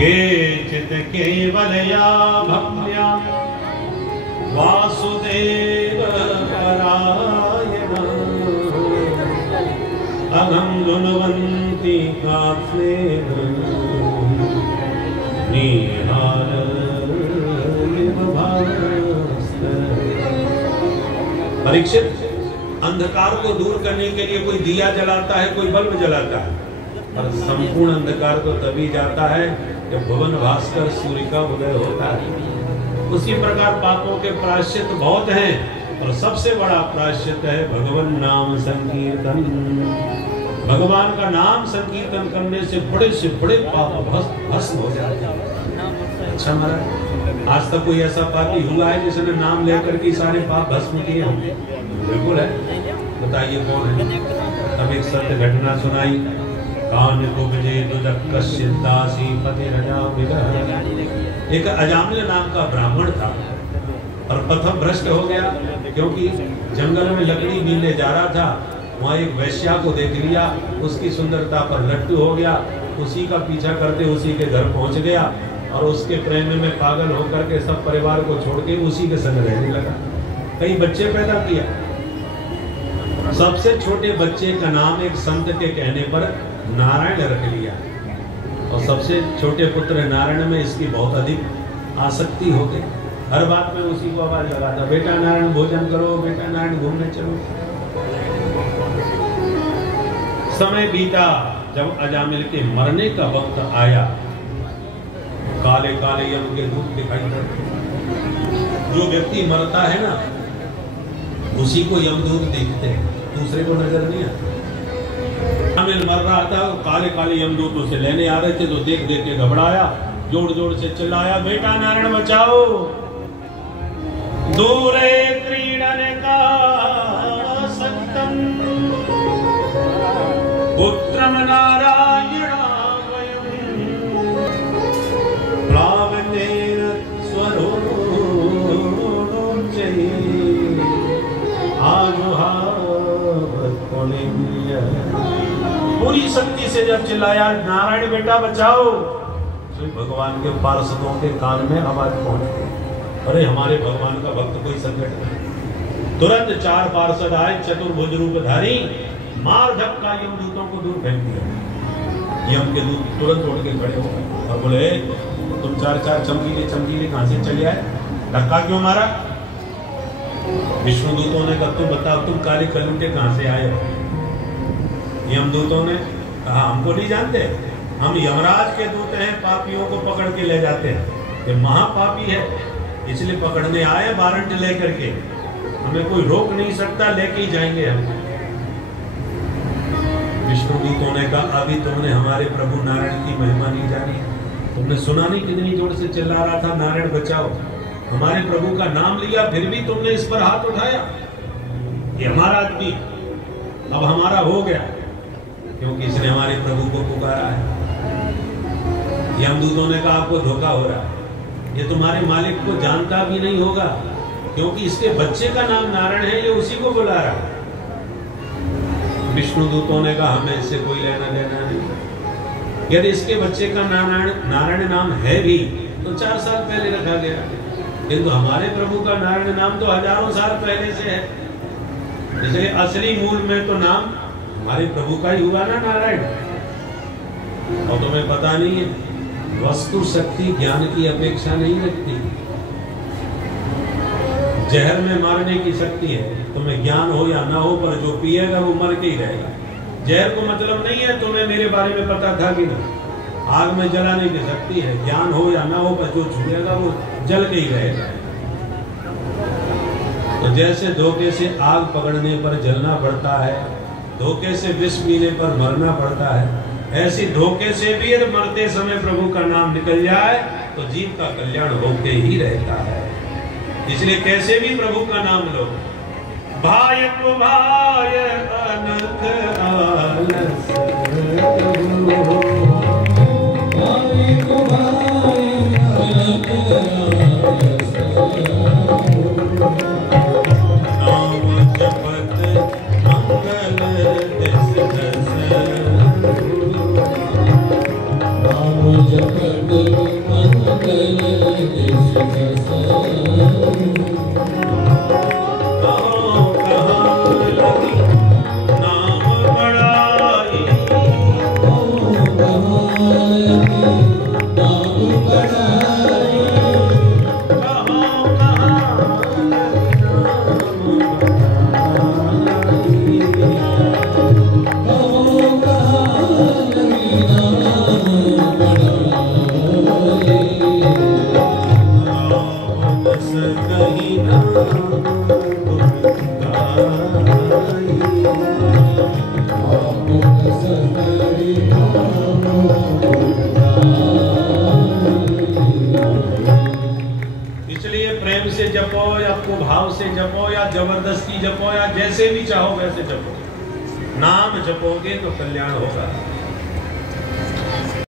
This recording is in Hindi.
केचित् केवलया भक्त्या वासुदेव परायणा अहं गुणवन्ति कात्स्नेह निहार परीक्षित, अंधकार को दूर करने के लिए कोई दिया जलाता है, कोई बल्ब जलाता है, और संपूर्ण अंधकार को तभी जाता है जब भुवन भास्कर सूर्य का उदय होता है। उसी प्रकार पापों के प्रायश्चित बहुत हैं, और सबसे बड़ा प्रायश्चित है भगवान नाम संकीर्तन। भगवान का नाम संकीर्तन करने से बड़े पाप भस्म हो जाते हैं। अच्छा महाराज, आज तक कोई ऐसा पापी हुआ है जिसने नाम लेकर के सारे पाप भस्म किए होंगे? बिल्कुल है। बताइए कौन है? तब एक सत्य घटना सुनाई। कान को बजे दुदक्कस्यदासी पतिरजामिल। एक अजामिल नाम का ब्राह्मण था और पथम भ्रष्ट हो गया, क्योंकि जंगल में लकड़ी बीनने जा रहा था। वहाँ एक वैश्या को देख लिया, उसकी सुंदरता पर लट्टू हो गया, उसी का पीछा करते उसी के घर पहुंच गया और उसके प्रेम में पागल होकर के सब परिवार को छोड़ के उसी के संग रहने लगा। कई बच्चे पैदा किया। सबसे छोटे बच्चे का नाम एक संत के कहने पर नारायण रख लिया, और सबसे छोटे पुत्र नारायण में इसकी बहुत अधिक आसक्ति हो गई। हर बात में उसी को आवाज लगाता, बेटा नारायण भोजन करो, बेटा नारायण घूमने चलो। समय बीता, जब अजामिल के मरने का वक्त आया, काले काले यम के दूत दिखाई पड़ते। जो व्यक्ति मरता है ना, उसी को यमदूत देखते हैं, दूसरे को नजर नहीं आता। अजामिल मर रहा था, काले काले यमदूत उसे लेने आ रहे थे, तो देख देख के घबराया, जोर जोर से चिल्लाया, बेटा नारायण बचाओ। दूरे क्रीडने का सत्तम पुत्रम नारायणावयम् प्लावतेन स्वरोच्चैः आजुहावत्पुलिंग। पूरी शक्ति से जब चिल्लाया, नारायण बेटा बचाओ, तो भगवान के पार्षदों के कान में आवाज पहुंच गई, अरे हमारे भगवान का भक्त कोई संकट नहीं। तुरंत 4 पार्षद आए, चतुर्भुज रूपधारी, मार धक्का यमदूतों को दूर फेंक दिया। यम के दूत तुरंत उड़ के खड़े हो गए और बोले, तुम 4 चमकीले कहां से चले आए? धक्का क्यों मारा? विष्णु दूतों ने कहा, तुम बताओ, तुम काले कलुटे कहां से आए हो? यमदूतों ने कहा, हमको नहीं जानते, हम यमराज के दूत हैं, पापियों को पकड़ के ले जाते हैं। ये महापापी है, इसलिए पकड़ने आए वारंट लेकर के, हमें कोई रोक नहीं सकता, लेके ही जाएंगे हम। विष्णु दूतों ने कहा, अभी तुमने हमारे प्रभु नारायण की महिमा नहीं जानी, तुमने सुना नहीं कितनी जोर से चिल्ला रहा था, नारायण बचाओ। हमारे प्रभु का नाम लिया, फिर भी तुमने इस पर हाथ उठाया। ये हमारा आदमी अब हमारा हो गया, क्योंकि इसने हमारे प्रभु को पुकारा है। यमदूतों ने कहा, आपको धोखा हो रहा है, ये तुम्हारे मालिक को जानता भी नहीं होगा, क्योंकि इसके बच्चे का नाम नारायण है, ये उसी को बुला रहा है। विष्णु दूतों ने कहा, हमें इससे कोई लेना देना नहीं। यदि इसके बच्चे का नारायण नाम है भी तो 4 साल पहले रखा गया, किंतु हमारे प्रभु का नारायण नाम तो हजारों साल पहले से है, इसलिए असली मूल में तो नाम हमारे प्रभु का ही हुआ ना, नारायण। और तुम्हें पता नहीं है, वस्तु शक्ति ज्ञान की अपेक्षा नहीं रखती। जहर में मारने की शक्ति है, तुम्हें ज्ञान हो या ना हो, पर जो पिएगा वो मर के ही रहेगा। जहर को मतलब नहीं है तुम्हें मेरे बारे में पता था कि नहीं, आग में जलाने की शक्ति है, ज्ञान हो या ना हो, पर जो छुएगा वो जल के ही रहेगा। तो जैसे धोखे से आग पकड़ने पर जलना पड़ता है, धोखे से विष पीने पर मरना पड़ता है, ऐसी धोखे से भी यदि मरते समय प्रभु का नाम निकल जाए तो जीव का कल्याण होके ही रहता है। इसलिए कैसे भी प्रभु का नाम लो। भाय को भाय अनख आलस, भाई को भाई अनख आलस, नाम जपत मंगल दिस दस, नाम जपत से जपो या भाव से जपो या जबरदस्ती जपो या जैसे भी चाहो वैसे जपो, नाम जपोगे तो कल्याण होगा।